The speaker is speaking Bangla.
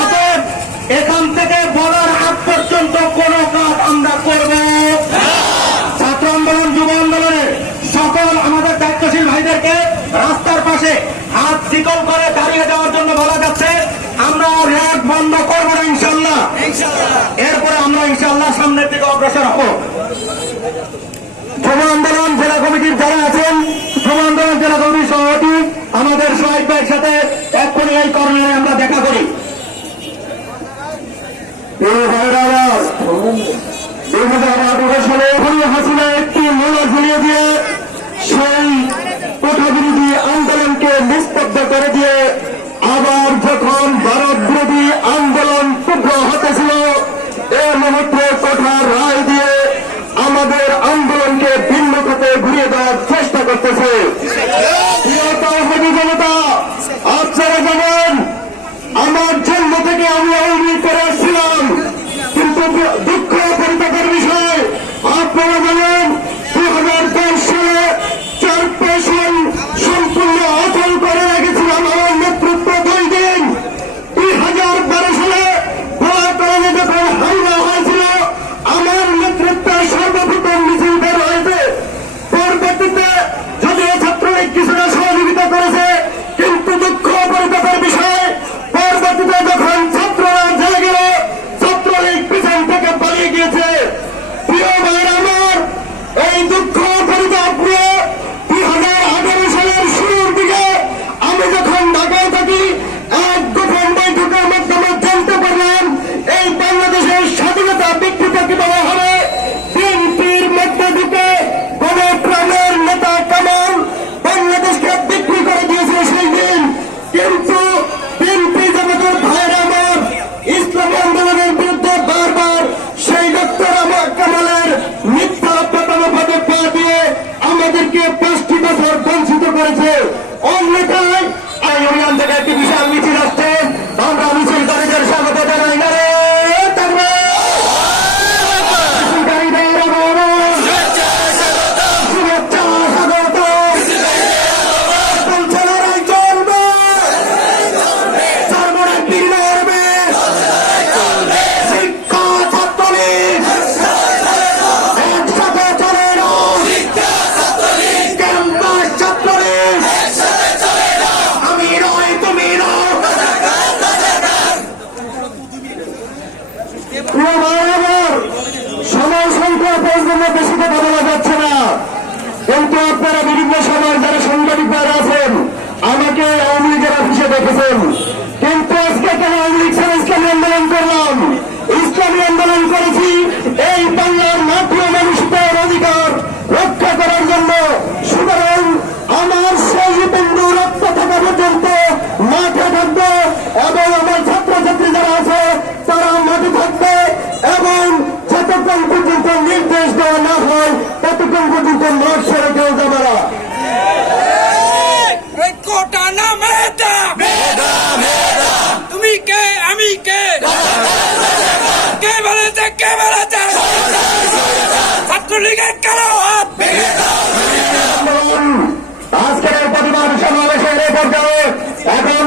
অতএব এখান থেকে বলার আগ পর্যন্ত কোনো কাজ আমরা করব ছাত্র আন্দোলন যুব আন্দোলনের সকল আমাদের দায়িত্বশীল ভাইদেরকে রাস্তার পাশে হাত শিকল করে দাঁড়িয়ে যাওয়ার জন্য বলা যাচ্ছে। আমরা র্যাগ বন্ধ করবো না ইনশাল্লাহ। এরপরে আমরা ইনশাল্লাহ সামনের দিকে অগ্রসর হব। যুব আন্দোলন জেলা কমিটির যারা আছেন, যুব আন্দোলন জেলা কমিটির সভাপতি আমাদের সোহাগ ভাইয়ের সাথে এক্ষুনি এই কর্নারে আমরা দেখা করি। হাসিনা একটি মোলা ঝুলিয়ে দিয়ে সেই কোঠাবিরোধী আন্দোলনকে নিস্তব্ধ করে দিয়ে আবার যখন ভারত বিরোধী আন্দোলন তীব্র হতেছিল এ মুহূর্তে কোঠার রায় দিয়ে আমাদের আন্দোলনকে ভিন্ন খাতে ঘুরিয়ে দেওয়ার চেষ্টা করতেছে। জনতা আপনারা জানেন আমার জন্ম থেকে আমি আওয়ামী লীগ করে আসছিলাম, কিন্তু দুঃখ পরিতাপের বিষয় আপনারা জানেন 2010 সালে চেয়ারপারসন সম্পূর্ণ অচল করে রেখেছিলাম আমার নেতৃত্ব 2 দিন। 2012 সালে গোয়াকালে যখন হামলা হয়েছিল আমার নেতৃত্বে সর্বপ্রথম মিছিল বের হয়েছে। পরবর্তীতে যদিও ছাত্রলীগ কিছুটা সহযোগিতা করেছে, কিন্তু দুঃখ পরিতাপের বিষয় পরবর্তীতে যখন ছাত্ররা জেলে গেল ছাত্রলীগ পিছন থেকে পালিয়ে গিয়েছে। প্রিয় ভাইয়ের আমার, এই দুঃখ পরিতাপ নিয়ে 2018 সালের শুরুর দিকে আমি যখন ঢাকায় থাকি এক গোপন বৈঠকের মাধ্যমে জানতে পারলাম এই বাংলাদেশের স্বাধীনতা বিকৃত কিভাবে হবে। বিএনপির মধ্যে ঢুকে গণপ্রাণের নেতা কামাল বাংলাদেশকে বিক্রি করে দিয়েছিল সেই দিন। কিন্তু বিএনপি জামাতের ভাইয়েরা আমার ইসলামী আন্দোলনের বিরুদ্ধে বারবার সেই ডক্টর কামালের মিথ্যা পেতানোভাবে পা দিয়ে আমাদেরকে 5টি বছর বঞ্চিত করেছে। অন্যথায় ইউনিয়ন থেকে একটি বিশাল মিছিল আসছে, আমরা মিছিলকারীদের স্বাগত জানাই। না রে সময় সংখ্যা প্রয়োজন্য বেশি কথা বলা যাচ্ছে না, কিন্তু আপনারা বিভিন্ন সময় যারা সাংবাদিক ভাইরা আছেন আমাকে আওয়ামী লীগের অফিসে দেখেছেন। কিন্তু আজকে কেন আওয়ামী লীগ ছাড়া ইসলামী আন্দোলন করলাম? ইসলামী আন্দোলন করেছি এই বাংলার মাটিও মানুষদের অধিকার রক্ষা করার জন্য। সুতরাং আমার সেই বিন্দু রক্ত থাকা পর্যন্ত মাঠে থাকবে এবং আমার ছাত্রছাত্রী যারা আছে তারা মাঠে থাকবে এবং যতক্ষণ পর্যন্ত নির্দেশ দেওয়া না হয় ততক্ষণ পর্যন্ত মাঠ ছেড়ে কেউ যাবে না। তুমি কে আমি কে কে বলেছে ছাত্রলীগের কালো হাত। আজকের প্রতিবাদ সমাবেশের পর্যায়ে এখন